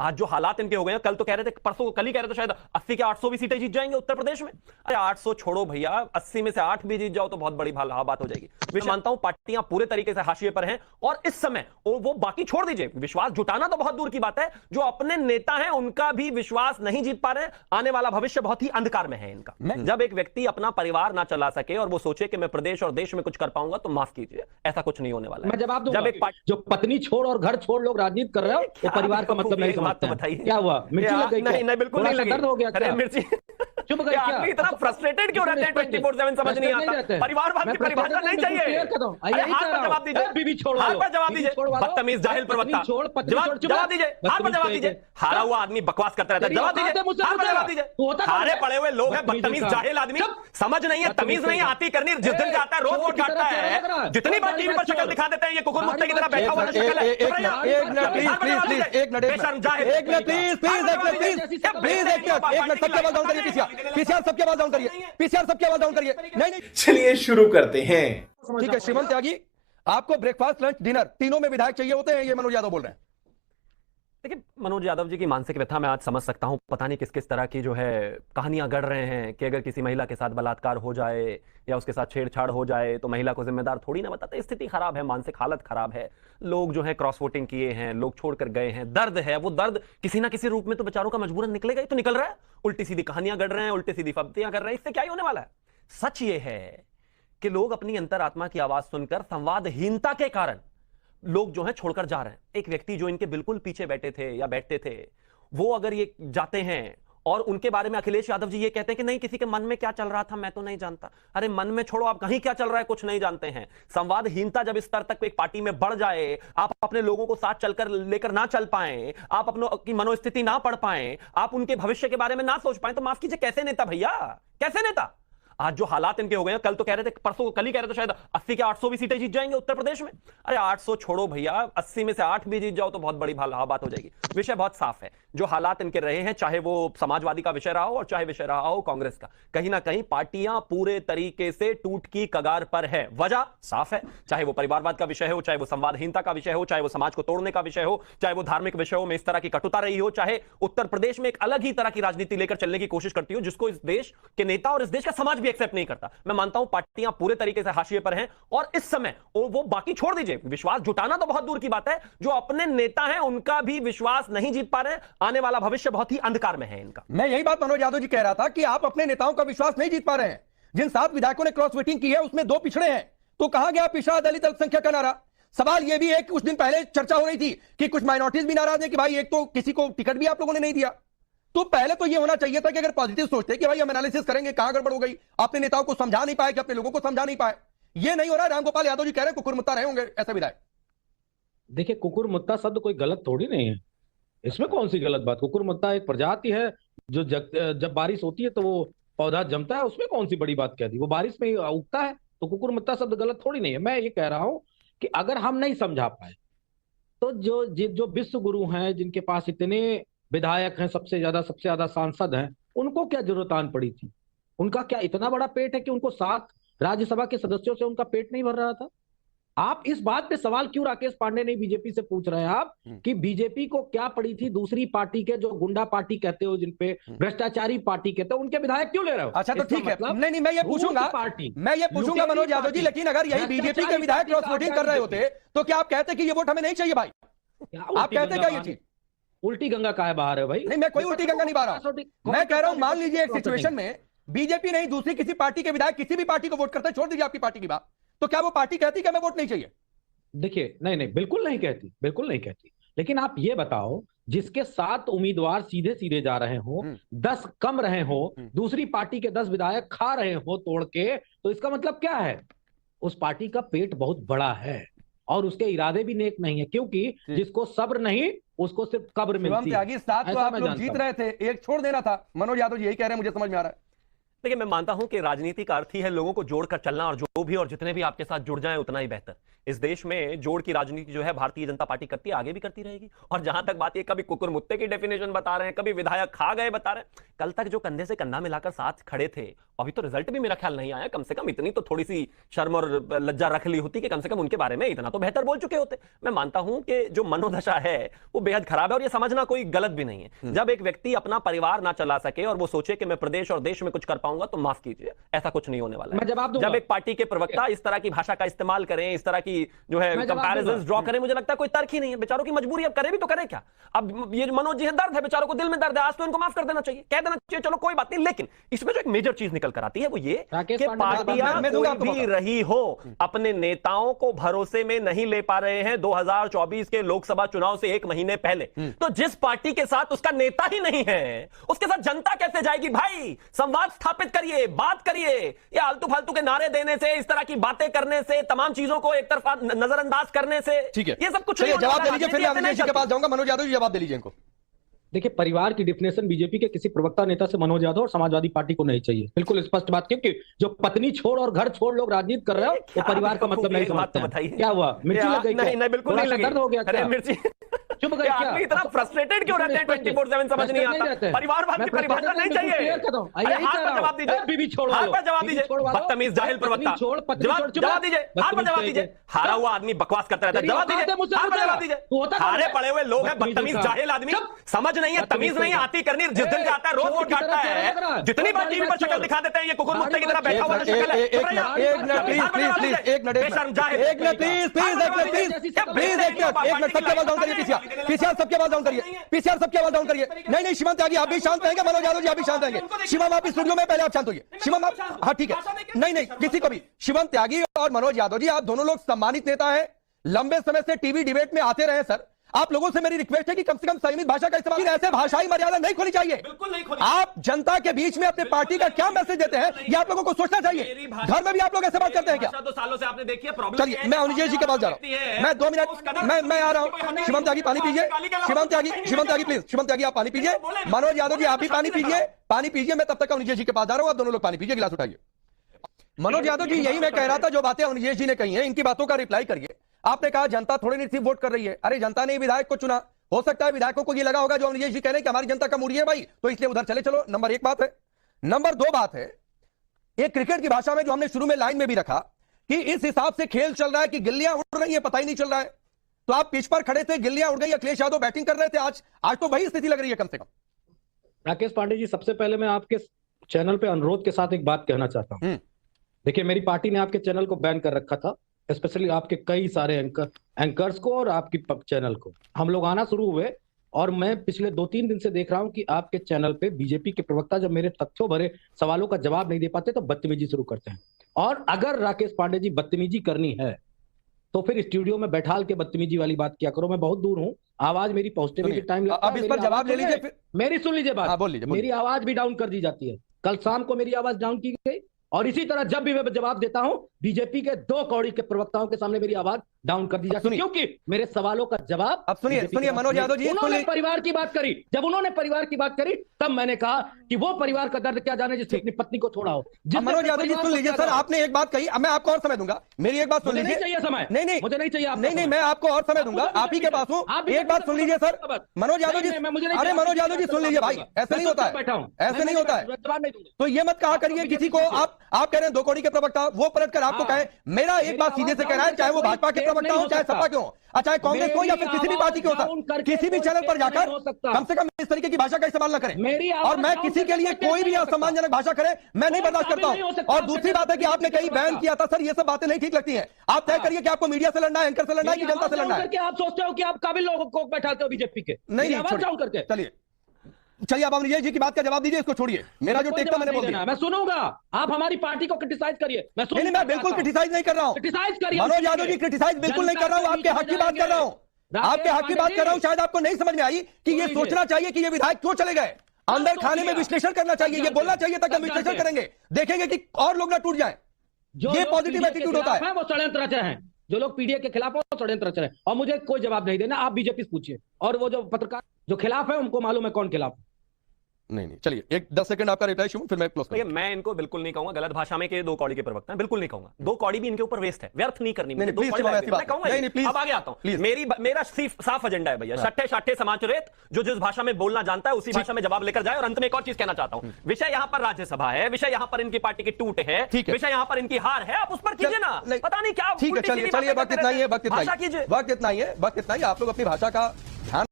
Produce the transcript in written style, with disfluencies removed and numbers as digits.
आज जो हालात इनके हो गए हैं, कल तो कह रहे थे, परसों कल ही कह रहे थे शायद 80 के 800 भी सीटें जीत जाएंगे उत्तर प्रदेश में। अरे 800 छोड़ो भैया, 80 में से 8 भी जीत जाओ तो बहुत बड़ी बात हो जाएगी। मैं मानता हूं पार्टियां पूरे तरीके से हाशिए पर हैं, और इस समय वो बाकी छोड़ दीजिए, विश्वास जुटाना तो बहुत दूर की बात है, जो अपने नेता हैं उनका भी विश्वास नहीं जीत पा रहे हैं। आने वाला भविष्य बहुत ही अंधकार में है इनका। जब एक व्यक्ति अपना परिवार ना चला सके और वो सोचे कि मैं प्रदेश और देश में कुछ कर पाऊंगा, तो माफ कीजिए, ऐसा कुछ नहीं होने वाला है। मैं जवाब दूंगा। जब एक जो पत्नी छोड़ और घर छोड़ लोग राजनीति कर रहे हो, वो परिवार का मतलब नहीं समझते हैं। क्या हुआ, मिर्ची लग गई? नहीं बिल्कुल नहीं लगी। दर्द हो गया क्या? मिर्ची चुप गए क्या? इतना फ्रस्ट्रेटेड क्यों रहते हैं 24/7 समझ नहीं आता। परिवारवाद की परिभाषा नहीं चाहिए। हाथ पर जवाब दीजिए, बीवी छोड़, हाथ पर जवाब दीजिए, बदतमीज जाहिल प्रवक्ता, जवाब दीजिए, हाथ पर जवाब दीजिए। हारा हुआ आदमी बकवास करता रहता है, जवाब दीजिए, हाथ पर जवाब दीजिए। हारे पड़े हुए लोग हैं, बदतमीज जाहिल आदमी, समझ नहीं है, तमीज नहीं आती करनी, जिस दिन से आता है रोज वोट काटता है, जितनी बार टीवी पर शक्ल दिखा देते हैं ये कुकुर मुत्ते की तरह बैठा हुआ शक्ल है। एक मिनट प्लीज, सबके आवाज डाउन करिए, पीसीआर सबके आवाज डाउन करिए, पीसीआर सबके आवाज डाउन करिए। नहीं, चलिए शुरू करते हैं। ठीक है श्रीमंत त्यागी, आपको ब्रेकफास्ट लंच डिनर तीनों में विधायक चाहिए होते हैं, ये मनोज यादव बोल रहे हैं। देखिए, मनोज यादव जी की मानसिक व्यथा मैं आज समझ सकता हूं। पता नहीं किस किस तरह की जो है कहानियां गढ़ रहे हैं कि अगर किसी महिला के साथ बलात्कार हो जाए या उसके साथ छेड़छाड़ हो जाए तो महिला को जिम्मेदार थोड़ी ना बताते। स्थिति खराब है, मानसिक हालत खराब है, लोग जो है क्रॉस वोटिंग किए हैं, लोग छोड़कर गए हैं, दर्द है, वो दर्द किसी ना किसी रूप में तो बेचारों का मजबूरन निकलेगा ही, तो निकल रहा है। उल्टी सीधी कहानियां गढ़ रहे हैं, उल्टी सीधी फब्तियां कर रहे हैं, इससे क्या ही होने वाला है। सच ये है कि लोग अपनी अंतरात्मा की आवाज सुनकर संवादहीनता के कारण लोग जो है छोड़कर जा रहे हैं। एक व्यक्ति जो इनके बिल्कुल पीछे बैठे थे या बैठते थे, वो अगर ये जाते हैं और उनके बारे में अखिलेश यादव जी ये कहते हैं कि नहीं, किसी के मन में क्या चल रहा था मैं तो नहीं जानता। अरे मन में छोड़ो, आप कहीं क्या चल रहा है कुछ नहीं जानते हैं। संवादहीनता जब इस स्तर तक एक पार्टी में बढ़ जाए, आप अपने लोगों को साथ चलकर लेकर ना चल पाए, आप अपनों की मनोस्थिति ना पढ़ पाए, आप उनके भविष्य के बारे में ना सोच पाए, तो माफ कीजिए कैसे नेता भैया, कैसे नेता। आज जो हालात इनके हो गए हैं, कल तो कह रहे थे, परसों कल ही कह रहे थे शायद 80 के 800 भी सीटें जीत जाएंगे उत्तर प्रदेश में। अरे 800 छोड़ो भैया, 80 में से 8 भी जीत जाओ तो बहुत बड़ी बात हो जाएगी। विषय बहुत साफ है, जो हालात इनके रहे हैं, चाहे वो समाजवादी का विषय रहा हो और चाहे विषय रहा हो कांग्रेस का, कहीं ना कहीं पार्टियां पूरे तरीके से टूट की कगार पर है। वजह साफ है, चाहे वो परिवारवाद का विषय हो, चाहे वो संवादहीनता का विषय हो, चाहे वो समाज को तोड़ने का विषय हो, चाहे वो धार्मिक विषयों में इस तरह की कटुता रही हो, चाहे उत्तर प्रदेश में एक अलग ही तरह की राजनीति लेकर चलने की कोशिश करती हो जिसको इस देश के नेता और इस देश का समाज भी एक्सेप्ट नहीं करता। मैं मानता हूं पार्टियां पूरे तरीके से हाशिए पर हैं, और इस समय वो बाकी छोड़ दीजिए, विश्वास जुटाना तो बहुत दूर की बात है, जो अपने नेता हैं उनका भी विश्वास नहीं जीत पा रहे हैं। आने वाला भविष्य बहुत ही अंधकार में है इनका। मैं यही बात मनोज यादव जी कह रहा था कि आप अपने नेताओं का विश्वास नहीं जीत पा रहे हैं। जिन 7 विधायकों ने क्रॉस वोटिंग की है उसमें 2 पिछड़े हैं, तो कहां गया पिछड़ा दलित अल्पसंख्यक का नारा। सवाल यह भी है कि कुछ दिन पहले चर्चा हो रही थी कि कुछ माइनॉरिटीज भी नाराज है कि भाई एक तो किसी को टिकट भी आप लोगों ने नहीं दिया। तो पहले तो यह होना चाहिए था कि अगर पॉजिटिव सोचते कि भाई हम एनालिसिस करेंगे कहां गड़बड़ हो गई, अपने नेताओं को समझा नहीं पाए कि अपने लोगों को समझा नहीं पाए। यह नहीं हो रहा। रामगोपाल यादव जी कह रहे हैं कुकुर मुत्ता रहे होंगे ऐसे विधायक। देखिए, कुकुर मुत्ता शब्द कोई गलत थोड़ी नहीं है, इसमें कौन सी गलत बात। कुकुर मुत्ता एक प्रजाति है जो जब बारिश होती है तो वो पौधा जमता है, उसमें कौन सी बड़ी बात कह दी, वो बारिश में ही उगता है, तो कुकुर मुत्ता शब्द गलत थोड़ी नहीं है। मैं ये कह रहा हूं कि अगर हम नहीं समझा पाए तो जो विश्व गुरु हैं, जिनके पास इतने विधायक हैं, सबसे ज्यादा सांसद हैं, उनको क्या जरूरत आन पड़ी थी? उनका क्या इतना बड़ा पेट है कि उनको 7 राज्यसभा के सदस्यों से उनका पेट नहीं भर रहा था? आप इस बात पे सवाल क्यों राकेश पांडे नहीं बीजेपी से पूछ रहे हैं आप कि बीजेपी को क्या पड़ी थी दूसरी पार्टी के, जो गुंडा पार्टी कहते हो, जिनपे भ्रष्टाचारी पार्टी कहते हो, उनके विधायक क्यों ले रहे हो? अच्छा तो ठीक है, नहीं मैं ये पूछूंगा, मनोज यादव जी, लेकिन अगर यही बीजेपी के विधायक क्रॉस वोटिंग कर रहे होते तो क्या आप कहते कि ये वोट हमें नहीं चाहिए भाई? आप कहते क्या ये चीज? उल्टी गंगा काहे बहा रहे हो भाई? नहीं, मैं कोई उल्टी गंगा नहीं बहा रहा। मैं कह रहा हूं मान लीजिए एक सिचुएशन में बीजेपी नहीं दूसरी किसी पार्टी के विधायक किसी भी पार्टी को वोट करते, छोड़ दीजिए आपकी पार्टी की बात, तो क्या वो पार्टी कहती कि हमें वोट नहीं चाहिए? देखिए, नहीं, बिल्कुल नहीं कहती, बिल्कुल नहीं कहती। लेकिन आप ये बताओ, जिसके 7 उम्मीदवार सीधे सीधे जा रहे हो, 10 कम रहे हो, दूसरी पार्टी के 10 विधायक खा रहे हो तोड़ के, तो इसका मतलब क्या है? उस पार्टी का पेट बहुत बड़ा है और उसके इरादे भी नेक नहीं है, क्योंकि जिसको सब्र नहीं उसको सिर्फ कब्र मिलती है। त्यागी 7 तो आप लोग जीत रहे थे, एक छोड़ देना था। मनोज यादव जी यही कह रहे हैं, मुझे समझ में आ रहा है। देखिए, मैं मानता हूं कि राजनीति का अर्थ ही है लोगों को जोड़कर चलना, और जो भी और जितने भी आपके साथ जुड़ जाएं उतना ही बेहतर। इस देश में जोड़ की राजनीति जो है भारतीय जनता पार्टी करती है, आगे भी करती रहेगी। और जहां तक बात ये कभी कुकुर मुत्ते की डेफिनेशन बता रहे हैं, कभी विधायक खा गए बता रहे हैं। कल तक जो कंधे से कंधा मिलाकर साथ खड़े थे, अभी तो रिजल्ट भी मेरा ख्याल नहीं आया। कम से कम इतनी तो थोड़ी सी शर्म और लज्जा रख ली होती कि कम से कम उनके बारे में इतना तो बेहतर बोल चुके होते। मैं मानता हूं कि जो मनोदशा है वो बेहद खराब है, और ये समझना कोई गलत भी नहीं है। जब एक व्यक्ति अपना परिवार ना चला सके और वो सोचे कि मैं प्रदेश और देश में कुछ कर पाऊंगा, तो माफ कीजिए, ऐसा कुछ नहीं होने वाला मैं है। जवाब दूंगा। जब एक पार्टी के प्रवक्ता इस तरह की भाषा का इस्तेमाल करें, इस तरह की जो है कंपैरिजंस ड्रॉ करें, मुझे लगता है कोई तर्क ही नहीं है। बेचारों की मजबूरी, अब करे भी तो करें क्या। अब ये मनोज जी है, दर्द है बेचारों को, दिल में दर्द है, आज तो इनको माफ कर देना चाहिए, कह देना चाहिए चलो कोई बात नहीं। लेकिन इसमें जो एक मेजर चीज निकल कर आती है वो ये राकेश कि पांडे, पार्टियां मैं दूंगा कोई आपको भी रही हो अपने नेताओं को भरोसे में नहीं ले पा रहे हैं 2024 के लोकसभा चुनाव से एक महीने पहले। तो जिस पार्टी के साथ उसका नेता ही नहीं है, उसके साथ जनता कैसे जाएगी भाई। संवाद स्थापित करिए, बात करिए। ये आलतू फालतू के नारे देने से, इस तरह की बातें करने से, तमाम चीजों को एक तरफा नजरअंदाज करने से, ठीक है, ये सब कुछ चलिए नहीं होने जवाब वाला दे है। लीजिए, फिर मैं राजनीति अनिल ऐसे जी के नहीं पास जाऊंगा। मनोज यादव जी जवाब दे लीजिए इनको। देखिए, परिवार की डिफिनेशन बीजेपी के किसी प्रवक्ता नेता से मनोज यादव और समाजवादी पार्टी को नहीं चाहिए। बिल्कुल स्पष्ट बात, क्योंकि जो पत्नी छोड़ और घर छोड़ लोग राजनीति कर रहे हो वो परिवार का मतलब नहीं समझते हैं। क्या हुआ, मिर्ची लग गई क्या? नहीं, बिल्कुल नहीं लगी। दर्द हो गया अरे क्या? मिर्ची चुप गए क्या? आदमी इतना फ्रस्ट्रेटेड क्यों रहते हैं 24/7 समझ नहीं आता। परिवारवाद की परिभाषा नहीं चाहिए। अरे हाथ पर जवाब दीजिए, बीबी छोड़ हाथ पर जवाब दीजिए। बदतमीज जाहिल प्रवक्ता, जवाब दीजिए, हाथ पर जवाब दीजिए। हारा हुआ आदमी बकवास करता रहता है, जवाब दीजिए, हाथ पर जवाब दीजिए। हारे पड़े हुए लोग हैं, बदतमीज जाहिल आदमी, समझ नहीं है, तमीज नहीं है, आती करनी, जिस दिन जाता है रोज की काटता है। जितनी बार टीवी पर शक्ल दिखा देते हैं, ये कुकुर मुत्ते की तरह बैठा हुआ शक्ल है। एक मिनट प्लीज सबके आवाज डाउन करिए। पीसीआर सबके आवाज डाउन करिए, पीसीआर सबके आवाज डाउन करिए। नहीं शिवम त्यागी आप भी शांत रहेंगे, मनोज यादव जी आप भी शांत रहेंगे। शिवम आप इस स्टूडियो में पहले आप शांत होइए। शिवम आप, हाँ ठीक है, नहीं किसी को भी, शिवम त्यागी और मनोज यादव जी आप दोनों लोग सम्मानित नेता हैं, लंबे समय से टीवी डिबेट में आते रहे सर। आप लोगों से मेरी रिक्वेस्ट है कि कम से कम संयमित भाषा का इस्तेमाल, ऐसे भाषाई मर्यादा नहीं खोली चाहिए। बिल्कुल नहीं खोली। आप जनता के बीच में अपने पार्टी का क्या मैसेज देते हैं, ये आप लोगों को सोचना चाहिए। घर में भी आप लोग ऐसे बात करते हैं क्या? 2 सालों से आपने देखी है प्रॉब्लम। चलिए मैं अनिल जी के पास जा रहा हूं, मैं 2 मिनट मैं आ रहा हूं। शिवम त्यागी पानी पीजिए, शिवम त्यागी प्लीज, शिवम त्यागी आप पानी पीजिए। मनोज यादव जी आप भी पानी पीजिए। मैं तब तक अनिल जी के पास जा रहा हूं, आप दोनों लोग पानी पीजिए, गिलास उठाइए। मनोज यादव जी यही मैं कह रहा था, जो बातें अनिल जी ने कही हैं इनकी बातों का रिप्लाई करिए। आपने कहा जनता थोड़ी नहीं वोट कर रही है। अरे जनता ने विधायक को चुना, हो सकता है विधायकों को ये लगा होगा जो अनिल जी कह रहे हैं कि हमारी जनता कम उड़ी है भाई, तो इसलिए उधर चले चलो। नंबर 1 बात है। नंबर 2 बात है, एक क्रिकेट की भाषा में जो हमने शुरू में लाइन में भी रखा कि इस हिसाब से खेल चल रहा है कि गिल्लियां उड़ रही है, पता ही नहीं चल रहा है। तो आप पिच पर खड़े थे, गिल्लियां उड़ गई, अखिलेश यादव बैटिंग कर रहे थे, आज तो वही स्थिति लग रही है कम से कम। राकेश पांडे जी, सबसे पहले मैं आपके चैनल पे अनुरोध के साथ एक बात कहना चाहता हूँ। देखिए, मेरी पार्टी ने आपके चैनल को बैन कर रखा था, स्पेशली आपके कई सारे एंकर्स को और आपकी चैनल को। हम लोग आना शुरू हुए और मैं पिछले 2-3 दिन से देख रहा हूं कि आपके चैनल पे बीजेपी के प्रवक्ता जब मेरे तथ्यों भरे सवालों का जवाब नहीं दे पाते तो बदतमीजी शुरू करते हैं। और अगर राकेश पांडे जी बदतमीजी करनी है तो फिर स्टूडियो में बैठाल के बदतमीजी वाली बात क्या करो। मैं बहुत दूर हूं, आवाज मेरी पहुंचने में टाइम लगता है। अब इस पर जवाब ले लीजिए, मेरी सुन लीजिए बात। बोल लीजिए। मेरी आवाज भी डाउन कर दी जाती है। कल शाम को मेरी आवाज डाउन की गई और इसी तरह जब भी मैं जवाब देता हूं बीजेपी के 2 कौड़ी के प्रवक्ताओं के सामने मेरी आवाज डाउन कर दी जाती है, क्योंकि मेरे सवालों का जवाब। अब सुनिए मनोज यादव जी, उन्होंने परिवार की बात करी, जब उन्होंने परिवार की बात करी तब मैंने कहा कि वो परिवार का दर्द क्या जाने जिसने अपनी पत्नी को छोड़ा हो। मनोज यादव जी सुन लीजिए सर, आपने एक बात कही, मैं आपको और समय दूंगा। मेरी एक बात सुन लीजिए। चाहिए समय? नहीं मुझे नहीं चाहिए। नहीं मैं आपको और समय दूंगा, आप ही के पास हूँ। एक बात सुन लीजिए सर, मनोज यादव जी। अरे मनोज यादव जी सुन लीजिए भाई, ऐसे नहीं होता है, ऐसे नहीं होता है। तो ये मत कहा करिए किसी को आप कह रहे हैं 2 कौड़ी के प्रवक्ता, वो पलट कर आपको कहे। मेरा एक बात सीधे से कह रहा है, चाहे वो भाजपा के प्रवक्ता हो, चाहे सपा के हो, चाहे कांग्रेस हो या फिर किसी भी पार्टी के होता, किसी भी चैनल पर जाकर कम से कम इस तरीके की भाषा का इस्तेमाल न करें। और मैं किसी के लिए कोई भी असम्मानजनक भाषा करे मैं नहीं बर्दाश्त करता हूं। और दूसरी बात है कि आपने कहीं बैन किया था सर, ये सब बातें नहीं ठीक लगती हैं। आप तय करिए कि आपको मीडिया से लड़ना है, एंकर से लड़ना है कि जनता से लड़ना है। आप सोचते हो कि आप काबिल लोगों को बैठाते हो बीजेपी के? नहीं करके चलिए आप अनिल जी की बात का जवाब दीजिए, इसको छोड़िए। मेरा जो टेक था मैंने बोल दिया। मैं सुनूंगा, आप हमारी पार्टी को क्रिटिसाइज करिए। मैं बिल्कुल क्रिटिसाइज नहीं कर रहा हूं। क्रिटिसाइज करिए मनोज यादव जी, क्रिटिसाइज बिल्कुल नहीं कर रहा हूं, आपके हक की बात कर रहा हूं। आपके हक की बात कर रहा हूं। शायद आपको नहीं समझ में आई कि ये सोचना चाहिए कि ये विधायक क्यों चले गए, अंदर खाने में विश्लेषण करना चाहिए, ये बोलना चाहिए ताकि हम विश्लेषण करेंगे, देखेंगे कि और लोग ना टूट जाए। ये पॉजिटिव एटीट्यूड होता है। वो षड्यंत्र रचे हैं, जो लोग पीडीए के खिलाफ हो षड्यंत्र रचे हैं, और मुझे कोई जवाब नहीं देना। आप बीजेपी से पूछिए, और वो जो पत्रकार जो खिलाफ है उनको मालूम है कौन खिलाफ है। नहीं नहीं, चलिए एक 10 सेकंड आपका रिप्लाई शुभ, फिर मैं क्लोज देखिए मैं इनको बिल्कुल नहीं कहूंगा गलत भाषा में कि दो कौड़ी के प्रवक्ता हैं, बिल्कुल नहीं कहूंगा। दो कौड़ी भी इनके ऊपर वेस्ट है, व्यर्थ नहीं करनी। नहीं, दो please, कौड़ी शिवम, लायक ऐसी है। बात मैं कहूंगा नहीं, नहीं, please, अब आगे आता हूं। please। मेरा साफ एजेंडा है भैया, सट्टे साट्टे समाज रेत, जो जिस भाषा में बोलना जानता है उसी भाषा में जवाब लेकर जाए। और अंत में एक और चीज कहना चाहता हूं, विषय यहां पर राज्यसभा है, विषय यहां पर इनकी पार्टी की टूट है, ठीक है। विषय यहां पर इनकी हार है, आप उस पर कीजिए ना। नहीं, पता नहीं क्या ठीक है, चलिए चलिए, वक्त इतना ही है, वक्त इतना ही भाषा है, कीजिए। वक्त इतना ही है, वक्त इतना ही है। आप लोग अपनी भाषा का ध्यान